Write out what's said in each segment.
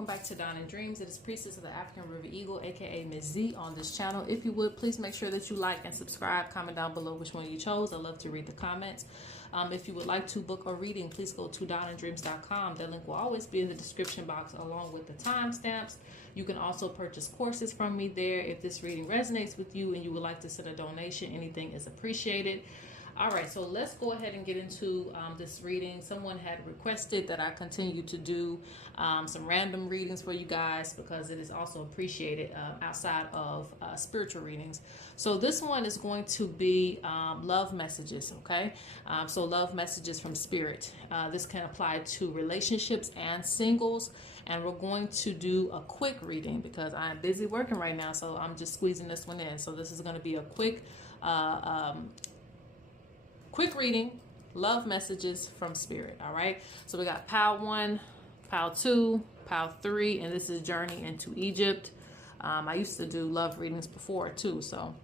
welcome back to Dawn and Dreams. It is Priestess of the African River Eagle, aka Ms.Z, on this channel. If you would, please make sure that you like and subscribe. Comment down below which one you chose. I love to read the comments. If you would like to book a reading, please go to dawnanddreams.com. The link will always be in the description box along with the timestamps. You can also purchase courses from me there. If this reading resonates with you and you would like to send a donation, anything is appreciated. All right, so let's go ahead and get into this reading. Someone had requested that I continue to do some random readings for you guys because it is also appreciated outside of spiritual readings. So this one is going to be love messages, okay? So love messages from spirit. This can apply to relationships and singles. And we're going to do a quick reading because I'm busy working right now, so I'm just squeezing this one in. So this is going to be a quick reading, love messages from spirit. All right, so we got pile 1, pile 2, pile 3, and this is Journey into Egypt. I used to do love readings before too, so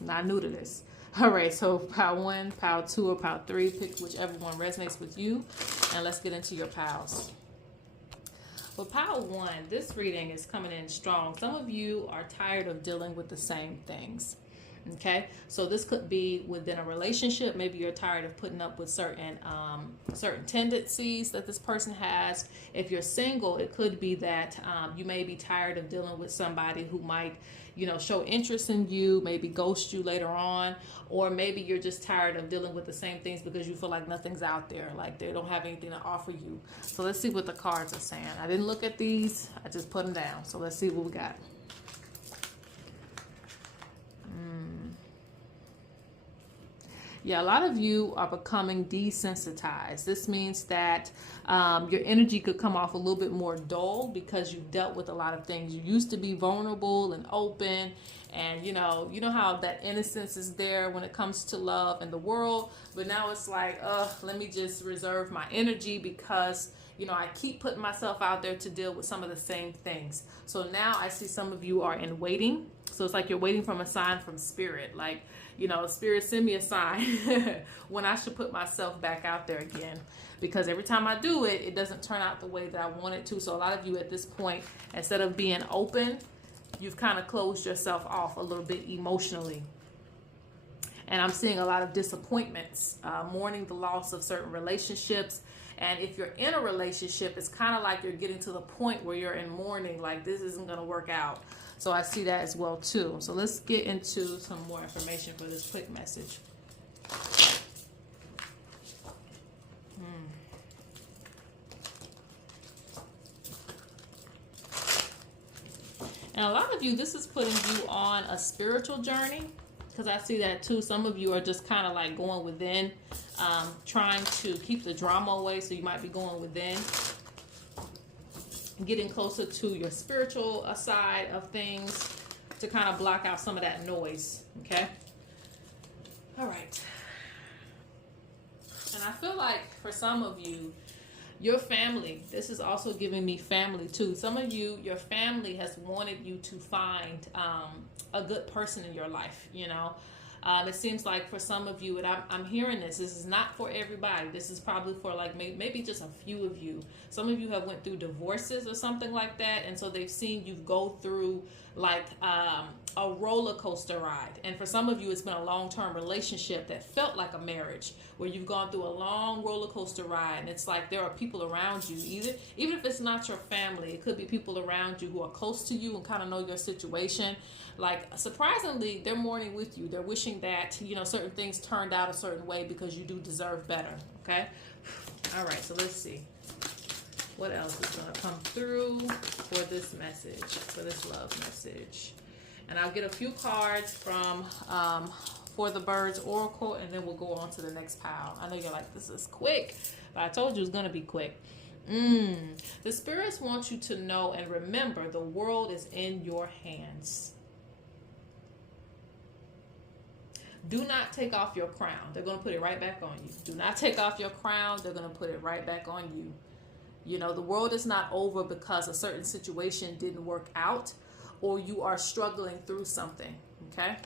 I'm not new to this. All right, so pile 1, pile 2, or pile 3, pick whichever one resonates with you, and let's get into your piles. For pile 1, this reading is coming in strong. Some of you are tired of dealing with the same things. Okay, so this could be within a relationship. Maybe you're tired of putting up with certain tendencies that this person has. If you're single, it could be that you may be tired of dealing with somebody who might, show interest in you, maybe ghost you later on, or maybe you're just tired of dealing with the same things because you feel like nothing's out there, like they don't have anything to offer you. So let's see what the cards are saying. I didn't look at these, I just put them down. So let's see what we got. Yeah, a lot of you are becoming desensitized. This means that your energy could come off a little bit more dull because you've dealt with a lot of things. You used to be vulnerable and open, and you know how that innocence is there when it comes to love and the world. But now it's like, let me just reserve my energy because I keep putting myself out there to deal with some of the same things. So now I see some of you are in waiting. So it's like you're waiting from a sign from spirit, like, spirit, send me a sign when I should put myself back out there again. Because every time I do it, it doesn't turn out the way that I want it to. So a lot of you at this point, instead of being open, you've kind of closed yourself off a little bit emotionally. And I'm seeing a lot of disappointments, mourning the loss of certain relationships. And if you're in a relationship, it's kind of like you're getting to the point where you're in mourning, like this isn't going to work out. So I see that as well too. So let's get into some more information for this quick message. And a lot of you, this is putting you on a spiritual journey, because I see that too. Some of you are just kind of like going within, trying to keep the drama away. So you might be going within, getting closer to your spiritual side of things to kind of block out some of that noise. Okay. All right. And I feel like for some of you, your family, this is also giving me family too. Some of you, your family has wanted you to find a good person in your life, It seems like for some of you, and I'm hearing this is not for everybody. This is probably for like maybe just a few of you. Some of you have went through divorces or something like that, and so they've seen you go through like a roller coaster ride. And for some of you, it's been a long-term relationship that felt like a marriage, where you've gone through a long roller coaster ride, and it's like there are people around you, even if it's not your family, it could be people around you who are close to you and kind of know your situation. Like, surprisingly, they're mourning with you. They're wishing that, certain things turned out a certain way because you do deserve better, okay? All right, so let's see. What else is going to come through for this message, for this love message? And I'll get a few cards from For the Birds Oracle, and then we'll go on to the next pile. I know you're like, this is quick, but I told you it's going to be quick. The spirits want you to know and remember the world is in your hands. Do not take off your crown. They're going to put it right back on you. Do not take off your crown. They're going to put it right back on you. The world is not over because a certain situation didn't work out or you are struggling through something, okay?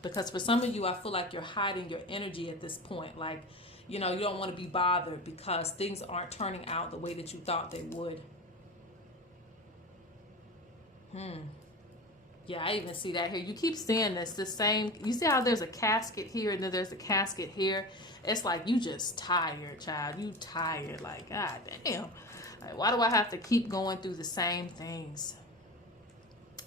Because for some of you, I feel like you're hiding your energy at this point. Like, You know, you don't want to be bothered because things aren't turning out the way that you thought they would. Yeah, I even see that here. You keep seeing this, the same. You see how there's a casket here and then there's a casket here? It's like you just tired, child. You tired. Like, God damn. Like, why do I have to keep going through the same things?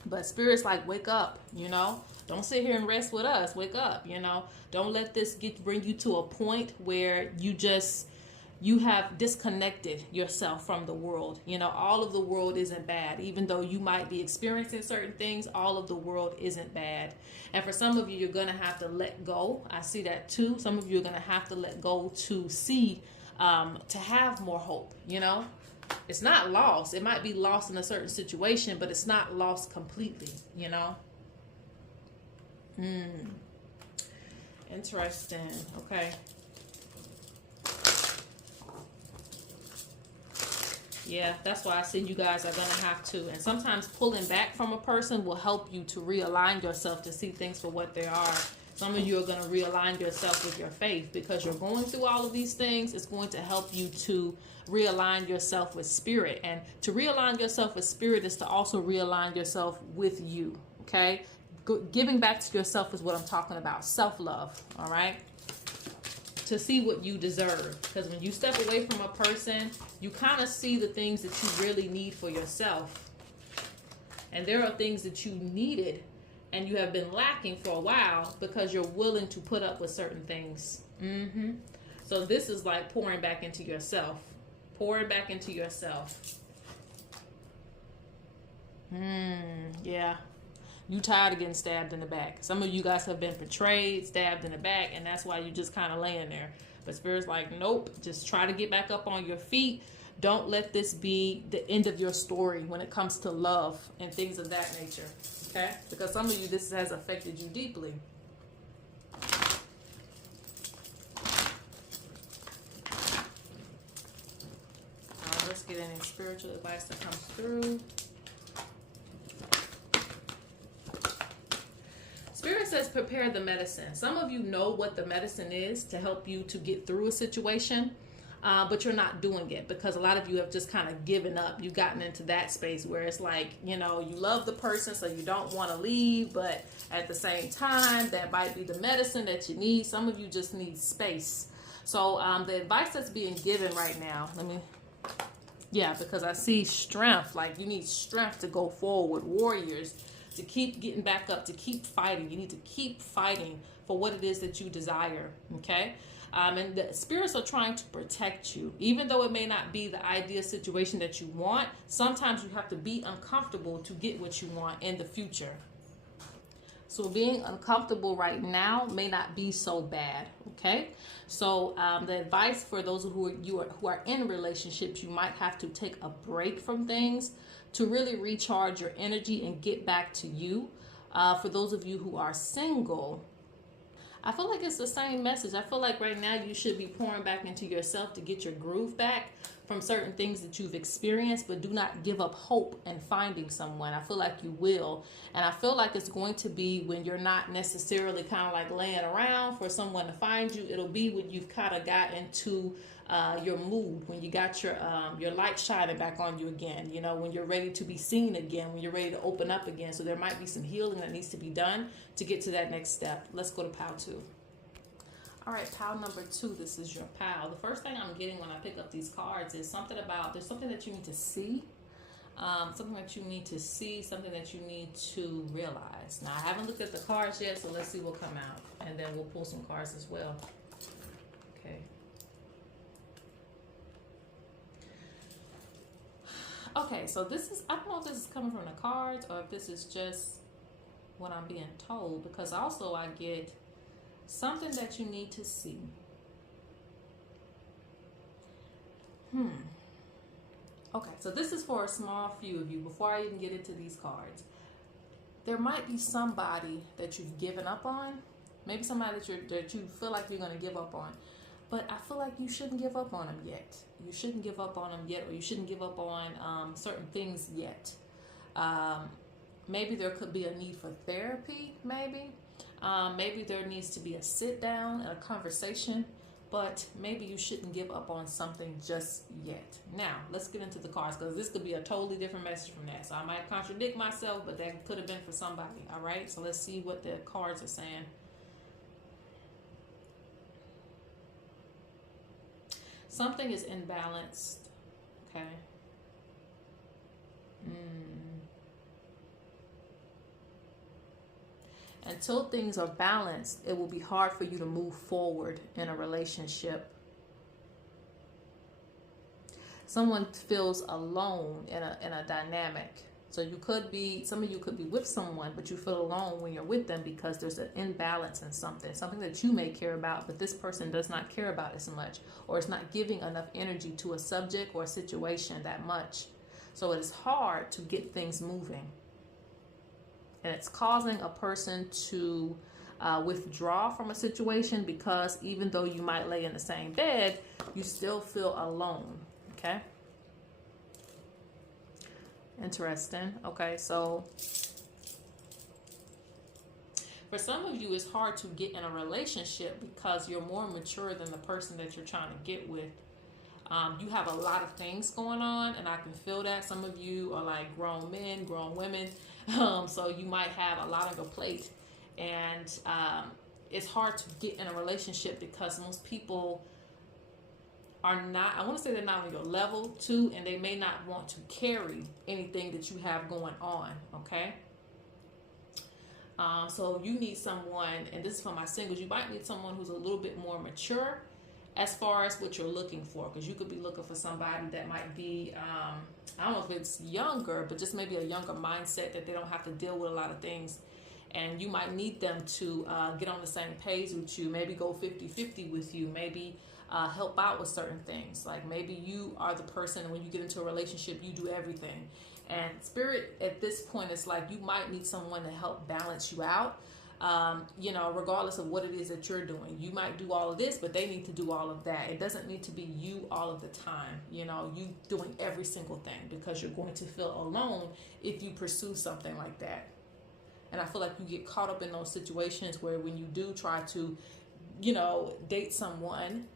But Spirit's like, wake up, you know? Don't sit here and rest with us. Wake up, you know? Don't let this bring you to a point where you have disconnected yourself from the world. You know, all of the world isn't bad. Even though you might be experiencing certain things, all of the world isn't bad. And for some of you, you're going to have to let go. I see that too. Some of you are going to have to let go to see, to have more hope, you know? It's not lost. It might be lost in a certain situation, but it's not lost completely, you know? Interesting. Okay. Yeah, that's why I said you guys are going to have to. And sometimes pulling back from a person will help you to realign yourself to see things for what they are. Some of you are going to realign yourself with your faith because you're going through all of these things. It's going to help you to realign yourself with spirit. And to realign yourself with spirit is to also realign yourself with you. Okay? Giving back to yourself is what I'm talking about. Self-love. All right? To see what you deserve. Because when you step away from a person, you kind of see the things that you really need for yourself. And there are things that you needed and you have been lacking for a while because you're willing to put up with certain things. So this is like pouring back into yourself. Pouring back into yourself. Yeah. You tired of getting stabbed in the back. Some of you guys have been betrayed, stabbed in the back, and that's why you just kind of laying there. But Spirit's like, nope, just try to get back up on your feet. Don't let this be the end of your story when it comes to love and things of that nature. Okay? Because some of you, this has affected you deeply. Let's get any spiritual advice that comes through. Spirit says prepare the medicine. Some of you know what the medicine is to help you to get through a situation, but you're not doing it because a lot of you have just kind of given up. You've gotten into that space where it's like, you know, you love the person so you don't want to leave, but at the same time, that might be the medicine that you need. Some of you just need space. So the advice that's being given right now, because I see strength, like you need strength to go forward, warriors. To keep getting back up, to keep fighting. You need to keep fighting for what it is that you desire, okay? And the spirits are trying to protect you. Even though it may not be the ideal situation that you want, sometimes you have to be uncomfortable to get what you want in the future. So being uncomfortable right now may not be so bad, okay? So the advice for those who are in relationships, you might have to take a break from things to really recharge your energy and get back to you. For those of you who are single, I feel like it's the same message. I feel like right now you should be pouring back into yourself to get your groove back from certain things that you've experienced, but do not give up hope in finding someone. I feel like you will. And I feel like it's going to be when you're not necessarily kind of like laying around for someone to find you. It'll be when you've kind of got into your mood, when you got your light shining back on you again, you know, when you're ready to be seen again, when you're ready to open up again. So there might be some healing that needs to be done to get to that next step. Let's go to pile 2. All right, pile number 2, this is your pile. The first thing I'm getting when I pick up these cards is something about, there's something that you need to see, something that you need to see, something that you need to realize. Now, I haven't looked at the cards yet, so let's see what come out, and then we'll pull some cards as well. Okay. Okay, so this is, I don't know if this is coming from the cards or if this is just what I'm being told, because also I get something that you need to see. Okay, so this is for a small few of you. Before I even get into these cards, there might be somebody that you've given up on. Maybe somebody that you feel like you're going to give up on. But I feel like you shouldn't give up on them yet. You shouldn't give up on them yet, or you shouldn't give up on certain things yet. Maybe there could be a need for therapy, maybe. Maybe there needs to be a sit down and a conversation but maybe you shouldn't give up on something just yet. Now, let's get into the cards, because this could be a totally different message from that. So I might contradict myself, but that could have been for somebody. All right, so let's see what the cards are saying. Something is imbalanced. Okay. Until things are balanced, it will be hard for you to move forward in a relationship. Someone feels alone in a dynamic. So you could be, some of you could be with someone, but you feel alone when you're with them because there's an imbalance in something that you may care about, but this person does not care about as much, or it's not giving enough energy to a subject or a situation that much. So it is hard to get things moving. And it's causing a person to withdraw from a situation, because even though you might lay in the same bed, you still feel alone. Okay. Interesting. Okay, so for some of you, it's hard to get in a relationship because you're more mature than the person that you're trying to get with. You have a lot of things going on, and I can feel that. Some of you are like grown men, grown women, so you might have a lot on your plate, and it's hard to get in a relationship because most people are not, I want to say they're not on your level too, and they may not want to carry anything that you have going on. Okay. So you need someone, and this is for my singles, you might need someone who's a little bit more mature as far as what you're looking for, because you could be looking for somebody that might be, I don't know if it's younger, but just maybe a younger mindset, that they don't have to deal with a lot of things. And you might need them to get on the same page with you, maybe go 50-50 with you, maybe help out with certain things. Like maybe you are the person, and when you get into a relationship, you do everything. And Spirit, at this point, it's like you might need someone to help balance you out. You know, regardless of what it is that you're doing, you might do all of this, but they need to do all of that. It doesn't need to be you all of the time, you know, you doing every single thing, because you're going to feel alone if you pursue something like that. And I feel like you get caught up in those situations where when you do try to, you know, date someone,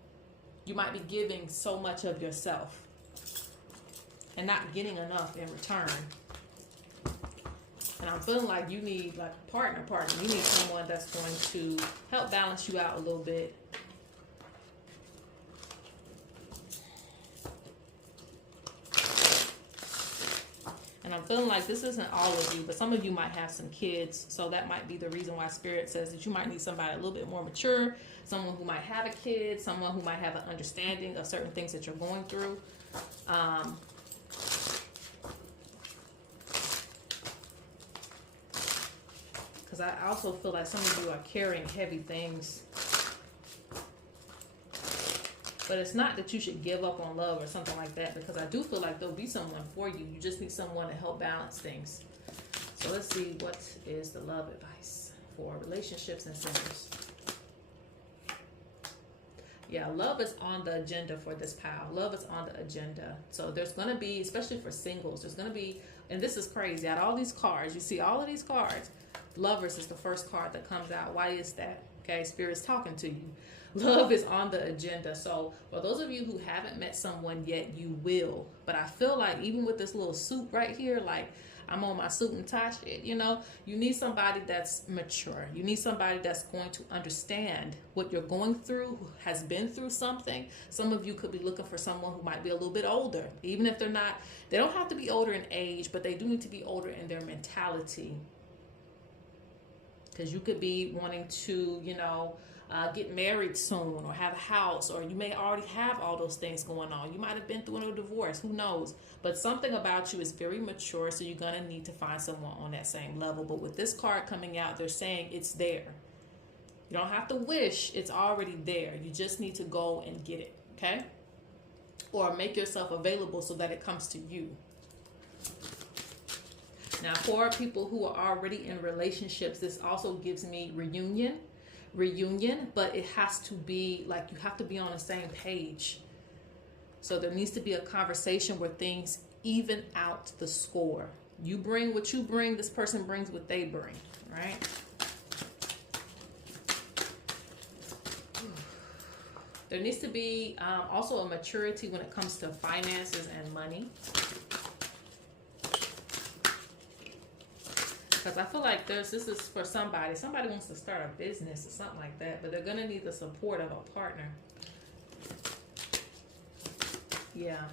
you might be giving so much of yourself and not getting enough in return. And I'm feeling like you need like a partner. You need someone that's going to help balance you out a little bit. And I'm feeling like this isn't all of you, but some of you might have some kids. So that might be the reason why Spirit says that you might need somebody a little bit more mature, someone who might have a kid, someone who might have an understanding of certain things that you're going through. Because I also feel like some of you are carrying heavy things. But it's not that you should give up on love or something like that, because I do feel like there'll be someone for you. You just need someone to help balance things. So let's see, what is the love advice for relationships and singles? Yeah, love is on the agenda for this pile. Love is on the agenda. So there's going to be, especially for singles, there's going to be, and this is crazy, out of all these cards, you see all of these cards, Lovers is the first card that comes out. Why is that? Okay, Spirit's talking to you. Love is on the agenda. So for those of you who haven't met someone yet, you will. But I feel like even with this little suit right here, like I'm on my suit and tie shit, you know, you need somebody that's mature. You need somebody that's going to understand what you're going through, who has been through something. Some of you could be looking for someone who might be a little bit older, even if they're not, they don't have to be older in age, but they do need to be older in their mentality. Because you could be wanting to, you know, get married soon, or have a house, or you may already have all those things going on. You might have been through a divorce, who knows? But something about you is very mature, so you're going to need to find someone on that same level. But with this card coming out, they're saying it's there. You don't have to wish, it's already there. You just need to go and get it, okay? Or make yourself available so that it comes to you. Now, for people who are already in relationships, this also gives me reunion, but it has to be like, you have to be on the same page. So there needs to be a conversation where things even out the score. You bring what you bring, this person brings what they bring, right? There needs to be also a maturity when it comes to finances and money. Because I feel like this is for somebody. Somebody wants to start a business or something like that, but they're going to need the support of a partner. Yeah.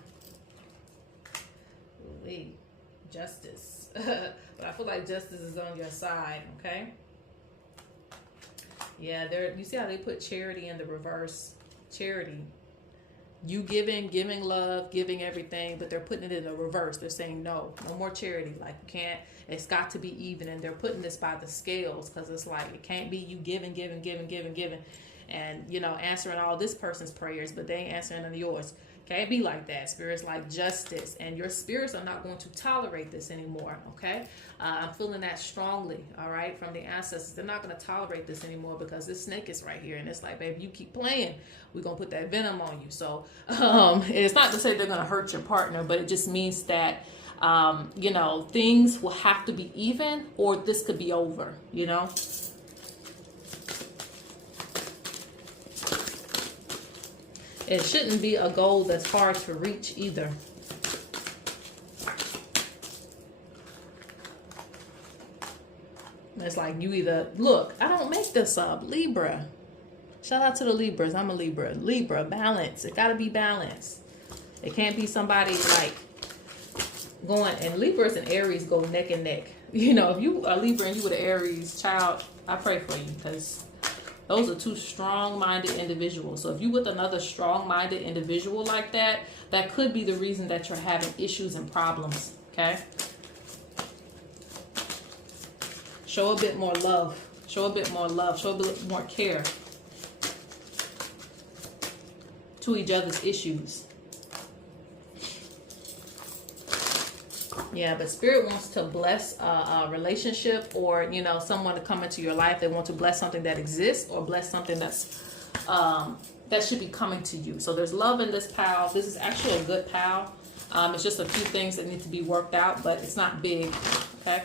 Ooh, justice. But I feel like justice is on your side, okay? Yeah, you see how they put charity in the reverse? Charity. You giving love, giving everything, but they're putting it in the reverse. They're saying no more charity. Like, you can't, it's got to be even. And they're putting this by the scales, because it's like, it can't be you giving, and, you know, answering all this person's prayers, but they ain't answering none of yours. Can't be like that. Spirits like justice, and your spirits are not going to tolerate this anymore. Okay, I'm feeling that strongly. All right, from the ancestors, they're not going to tolerate this anymore, because this snake is right here, and it's like, baby, you keep playing, we're gonna put that venom on you. So it's not to say they're gonna hurt your partner, but it just means that you know, things will have to be even, or this could be over. You know. It shouldn't be a goal that's hard to reach either. It's like, you either, look, I don't make this up. Libra. Shout out to the Libras. I'm a Libra. Libra, balance. It got to be balanced. It can't be somebody like going, and Libras and Aries go neck and neck. You know, if you are Libra and you were the Aries child, I pray for you, because those are two strong-minded individuals. So if you with another strong-minded individual like that, that could be the reason that you're having issues and problems, okay? Show a bit more love. Show a bit more love. Show a bit more care to each other's issues. Yeah, but Spirit wants to bless a relationship, or, you know, someone to come into your life. They want to bless something that exists, or bless something that's that should be coming to you. So there's love in this pal. This is actually a good pal. It's just a few things that need to be worked out, but it's not big, okay?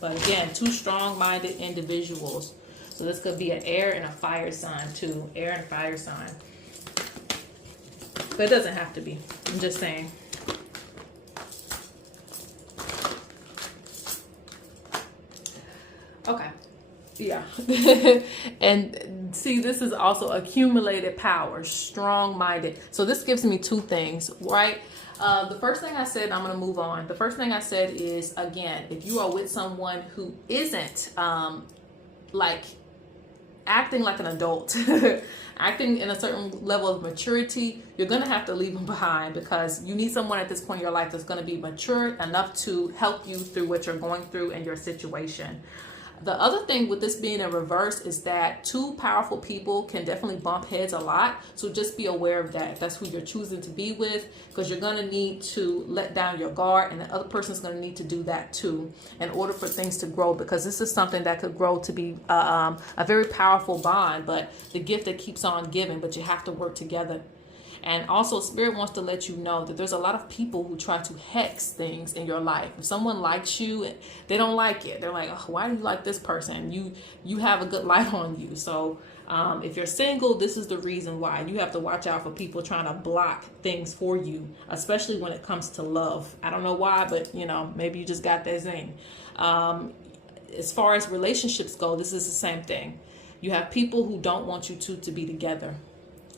But again, two strong-minded individuals. So this could be an air and a fire sign too. Air and fire sign. But it doesn't have to be. I'm just saying. Okay. Yeah. And see, this is also accumulated power, strong-minded. So this gives me two things, right? The first thing I said, I'm going to move on. The first thing I said is, again, if you are with someone who isn't like acting like an adult, acting in a certain level of maturity, you're going to have to leave them behind, because you need someone at this point in your life that's going to be mature enough to help you through what you're going through in your situation. The other thing with this being in reverse is that two powerful people can definitely bump heads a lot. So just be aware of that. If that's who you're choosing to be with, because you're going to need to let down your guard, and the other person's going to need to do that too in order for things to grow, because this is something that could grow to be a very powerful bond, but the gift that keeps on giving, but you have to work together. And also, Spirit wants to let you know that there's a lot of people who try to hex things in your life. If someone likes you, they don't like it. They're like, oh, why do you like this person? You have a good light on you. So if you're single, this is the reason why. You have to watch out for people trying to block things for you, especially when it comes to love. I don't know why, but, you know, maybe you just got that zing. As far as relationships go, this is the same thing. You have people who don't want you two to be together.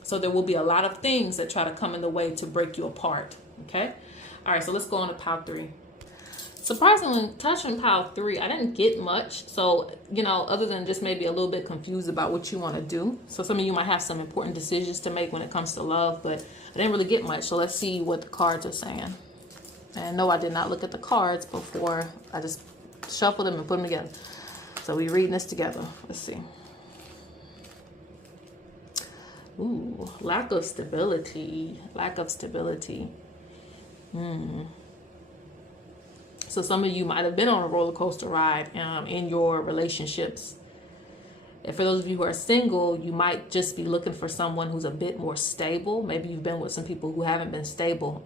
So there will be a lot of things that try to come in the way to break you apart. Okay. All right. So let's go on to pile 3. Surprisingly, touching pile 3, I didn't get much. So, you know, other than just maybe a little bit confused about what you want to do. So some of you might have some important decisions to make when it comes to love, but I didn't really get much. So let's see what the cards are saying. And no, I did not look at the cards before. I just shuffled them and put them together. So we're reading this together. Let's see. Ooh, lack of stability. Lack of stability. So some of you might have been on a roller coaster ride in your relationships. And for those of you who are single, you might just be looking for someone who's a bit more stable. Maybe you've been with some people who haven't been stable.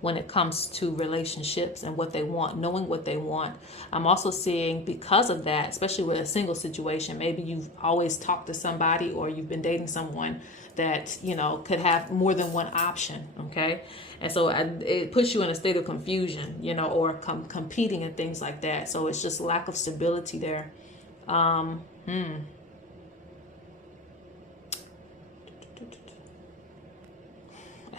when it comes to relationships and what they want, knowing what they want. I'm also seeing, because of that, especially with a single situation, maybe you've always talked to somebody or you've been dating someone that, you know, could have more than one option, okay? And so it puts you in a state of confusion, you know, or competing and things like that. So it's just lack of stability there. I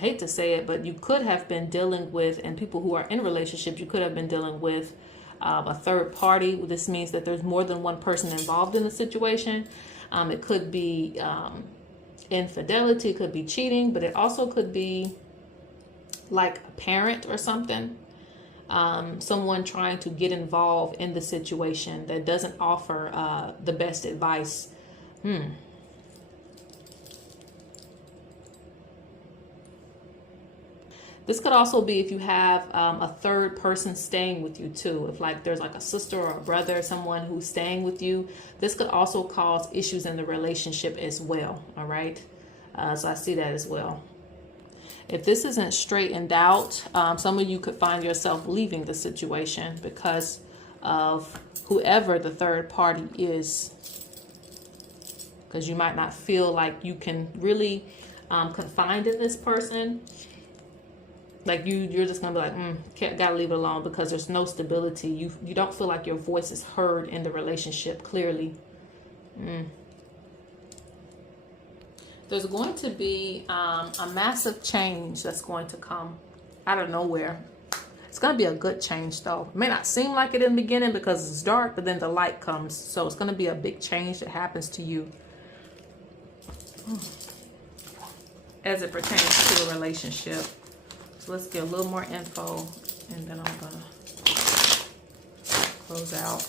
hate to say it, but you could have been dealing with, and people who are in relationships, you could have been dealing with a third party. This means that there's more than one person involved in the situation. It could be infidelity, it could be cheating, but it also could be like a parent or something. Someone trying to get involved in the situation that doesn't offer the best advice. This could also be if you have a third person staying with you too. If like there's like a sister or a brother, someone who's staying with you, this could also cause issues in the relationship as well. All right. So I see that as well. If this isn't straightened out, some of you could find yourself leaving the situation because of whoever the third party is. Because you might not feel like you can really confide in this person. Like you're just gonna be like, gotta leave it alone because there's no stability. You don't feel like your voice is heard in the relationship clearly. There's going to be a massive change that's going to come out of nowhere. It's gonna be a good change though. It may not seem like it in the beginning because it's dark, but then the light comes. So it's gonna be a big change that happens to you as it pertains to a relationship. Let's get a little more info and then I'm gonna close out.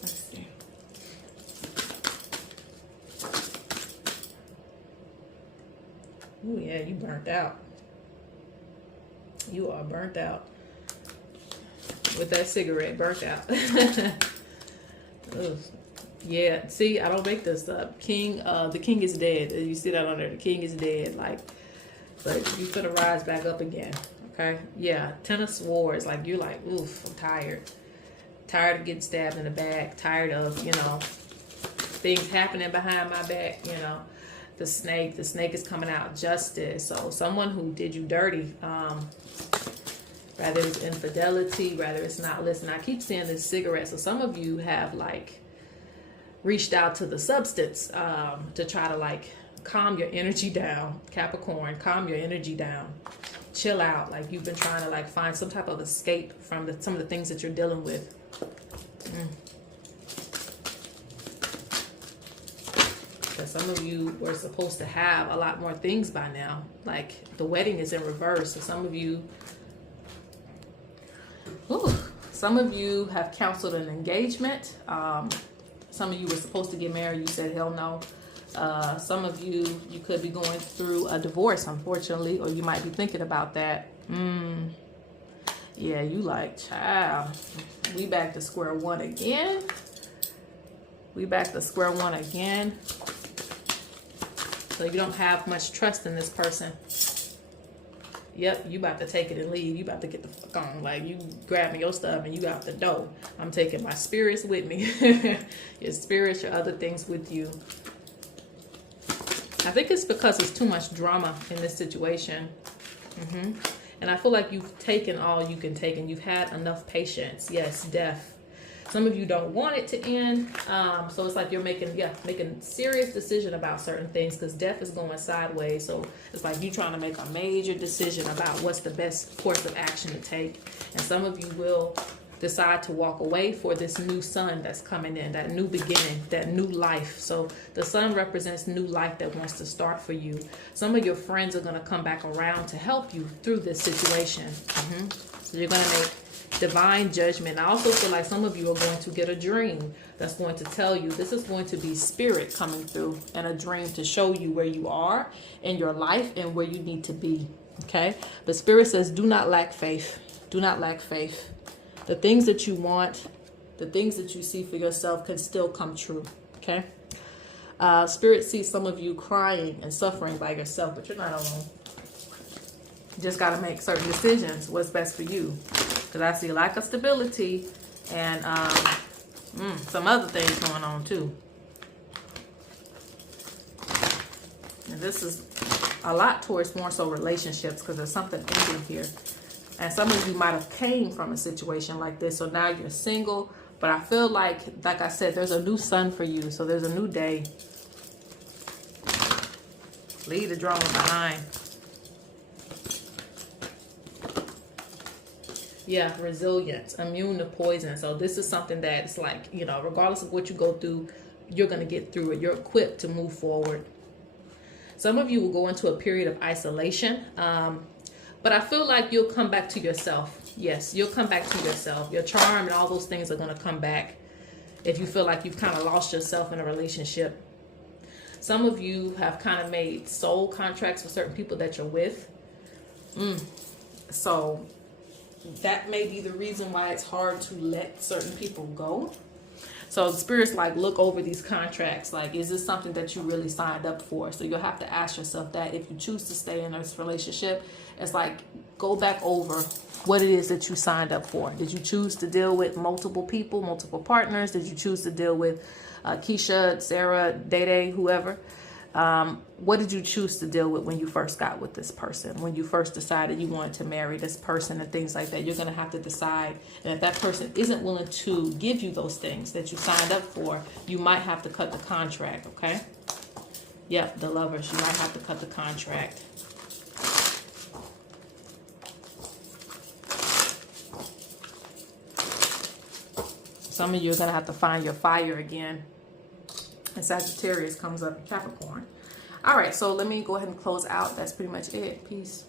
Let's see. Oh yeah, you burnt out. You are burnt out. With that cigarette, burnt out. Ugh. Yeah, see, I don't make this up. The king is dead. You see that on there? The king is dead. Like, but you finna rise back up again. Okay? Yeah, 10 of Swords. Like, you're like, oof, I'm tired. Tired of getting stabbed in the back. Tired of, you know, things happening behind my back. You know, the snake is coming out. Justice. So someone who did you dirty. Rather it's infidelity, rather it's not listening. I keep seeing this cigarette. So some of you have like reached out to the substance to try to like calm your energy down. Capricorn, calm your energy down. Chill out. Like you've been trying to like find some type of escape from some of the things that you're dealing with. Because some of you were supposed to have a lot more things by now. Like the wedding is in reverse. So some of you have counseled an engagement. Some of you were supposed to get married. You said, hell no. Some of you could be going through a divorce, unfortunately, or you might be thinking about that. Yeah, you like, child, we back to square one again. We back to square one again. So you don't have much trust in this person. Yep, you about to take it and leave. You about to get the fuck on. Like, you grabbing your stuff and you out the door. I'm taking my spirits with me. Your spirits, your other things with you. I think it's because there's too much drama in this situation. And I feel like you've taken all you can take and you've had enough patience. Yes, death. Some of you don't want it to end. So it's like you're making serious decision about certain things because death is going sideways. So it's like you trying to make a major decision about what's the best course of action to take. And some of you will decide to walk away for this new sun that's coming in, that new beginning, that new life. So the sun represents new life that wants to start for you. Some of your friends are going to come back around to help you through this situation. So you're going to make divine judgment. I also feel like some of you are going to get a dream that's going to tell you, this is going to be spirit coming through in a dream to show you where you are in your life and where you need to be. Okay? But spirit says, do not lack faith. Do not lack faith. The things that you want, the things that you see for yourself can still come true. Okay. Spirit sees some of you crying and suffering by yourself, but you're not alone. You just got to make certain decisions. What's best for you? Because I see lack of stability and some other things going on too. And this is a lot towards more so relationships, because there's something ending here. And some of you might have came from a situation like this, so now you're single. But I feel like I said, there's a new sun for you. So there's a new day. Leave the drama behind. Yeah, resilience, immune to poison. So this is something that's like, you know, regardless of what you go through, you're going to get through it. You're equipped to move forward. Some of you will go into a period of isolation. But I feel like you'll come back to yourself. Yes, you'll come back to yourself. Your charm and all those things are going to come back if you feel like you've kind of lost yourself in a relationship. Some of you have kind of made soul contracts with certain people that you're with. So that may be the reason why it's hard to let certain people go. So the Spirit's like, look over these contracts. Like, is this something that you really signed up for? So you'll have to ask yourself that if you choose to stay in this relationship. It's like, go back over what it is that you signed up for. Did you choose to deal with multiple people, multiple partners? Did you choose to deal with Keisha, Sarah, Day, whoever? What did you choose to deal with when you first got with this person? When you first decided you wanted to marry this person and things like that, you're going to have to decide. And if that person isn't willing to give you those things that you signed up for, you might have to cut the contract, okay? Yep, the Lovers, you might have to cut the contract. Some of you are going to have to find your fire again. And Sagittarius comes up in Capricorn. All right, so let me go ahead and close out. That's pretty much it. Peace.